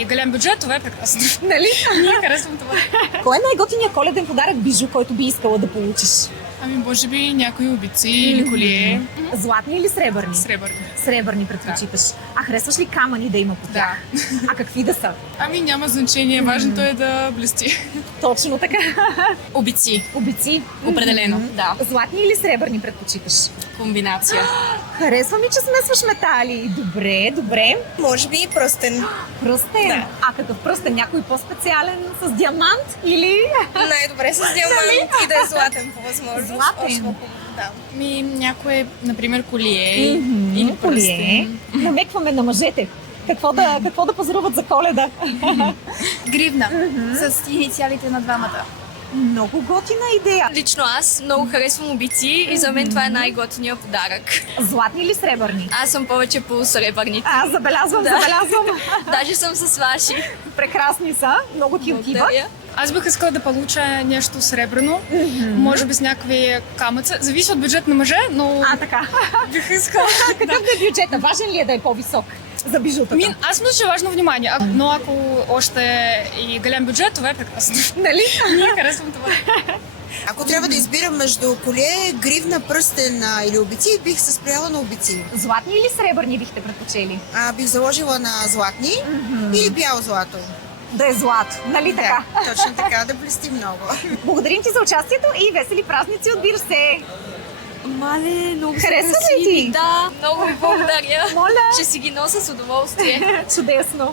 и голям бюджет, това е прекрасно. Нали? Ние харесвам това. Кой е най-готиният коледен подарък бижу, който би искала да получиш? Ами, може би някои обици или колие. Златни или сребърни? Сребърни. Сребърни предпочиташ. А харесваш ли камъни да има по тях? А какви да са? Ами, няма значение. Важното е да блести. Точно така. Обици. Обици? Определено, да. Златни или сребърни предпочиташ? Комбинация. Харесва ми, че смесваш метали. Добре, добре. Може би и пръстен. Пръстен? Да. А какъв пръстен? Някой по-специален с диамант или? Най-добре с диамант и да е златен по възможност. Златен? Още по-хубаво, да. Ми, някое, например, колие Или или пръстен. Намекваме на мъжете. Какво да пазаруват за Коледа? Гривна с инициалите на двамата. Много готина идея. Лично аз много харесвам обици и за мен това е най-готиният подарък. Златни или сребърни? Аз съм повече по сребърните. Забелязвам. Даже съм с ваши. Прекрасни са. Много ти отиват. Благодаря. Аз бих искала да получа нещо сребрено, може би с някакви камъци. Зависи от бюджет на мъже, но Така. бих искала. Какъв да е бюджета? Важен ли е да е по-висок за бижутата? Аз мисля, че е важно внимание, но ако още е и голям бюджет, това е прекрасно. Нали? Ние харесвам това. Ако трябва да избирам между колие, гривна, пръстен или обици, бих се спряла на обици. Златни или сребърни бихте предпочели? Бих заложила на златни или бяло злато. Да е злато, нали така? Да, точно така, да блести много. Благодарим ти за участието и весели празници, отбира се! Мале, много са Харесва ли красиви. ти? Да, много ви благодаря. Моля. Ще си ги нося с удоволствие. Чудесно!